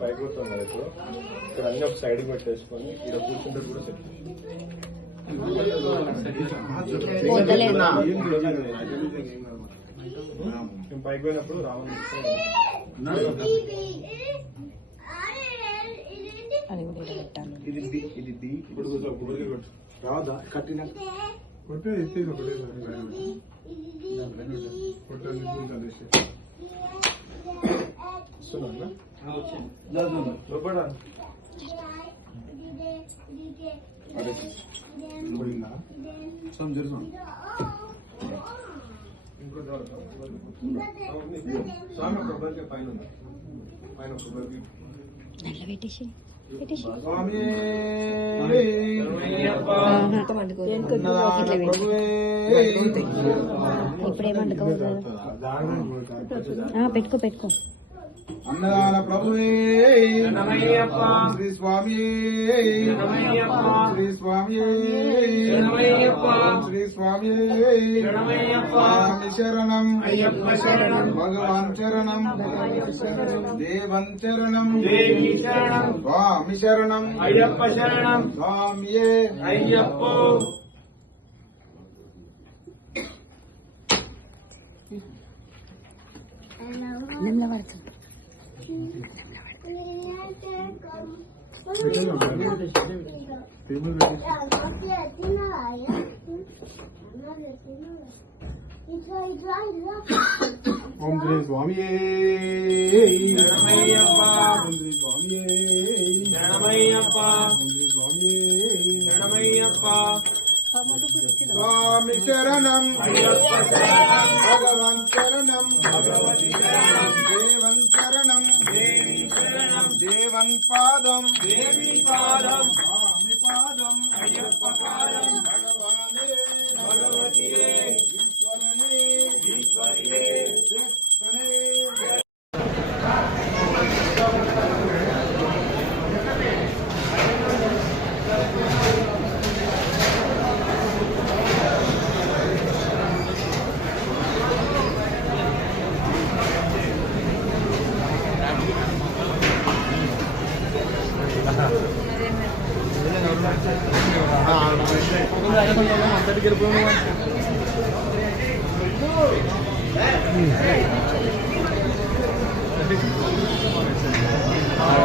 పైకి పోతాం కదా ఇప్పుడు ఇక్కడ అన్ని ఒక సైడ్ పెట్టేసుకొని ఇక్కడ కూర్చుంటే కూడా సెట్. మేము పైకి పోయినప్పుడు రావణ్ పెట్టాలి ఇది డి ఇప్పుడు కొంచెం గుబురుగా కొట్టు రాదా కట్టిన కొట్టే ఒకటే పెట్టేసి. పెట్టుకో పెట్టుకో. అన్నదాన ప్రభువే. శ్రీ స్వామి శ్రీ స్వామి శ్రీ స్వామి స్వామి శరణం అయ్యప్ప శరణం. భగవాన్ శరణం. దేవి శరణం. స్వామి శరణం. అయ్యప్ప శరణం. స్వామియే. అయ్యప్ప. అన్నంలో పడుతుంది ఓం శ్రీ స్వామి ఓం శ్రీ స్వామి ఓం శ్రీ స్వామి స్వామి శరణం భగవాన్ శరణం భగవతి శరణం దేవన్ శరణం దేవి శరణం దేవన్ పాదం దేవి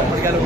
అప్పటికారు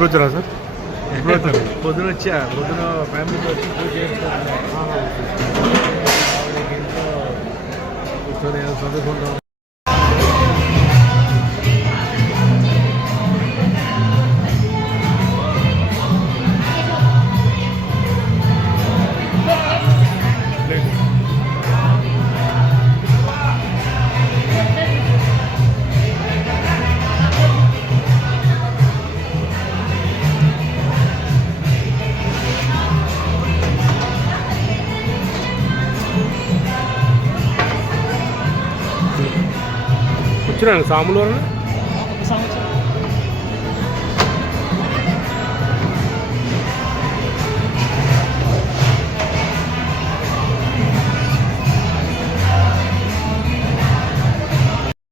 ఇప్పుడు వచ్చారా సార్ వచ్చారు పొద్దున వచ్చా పొద్దున ఫ్యామిలీతో వచ్చి పూజ చేస్తాను. కూర్చొని వచ్చినాను సాములు ఒక సంవత్సరం.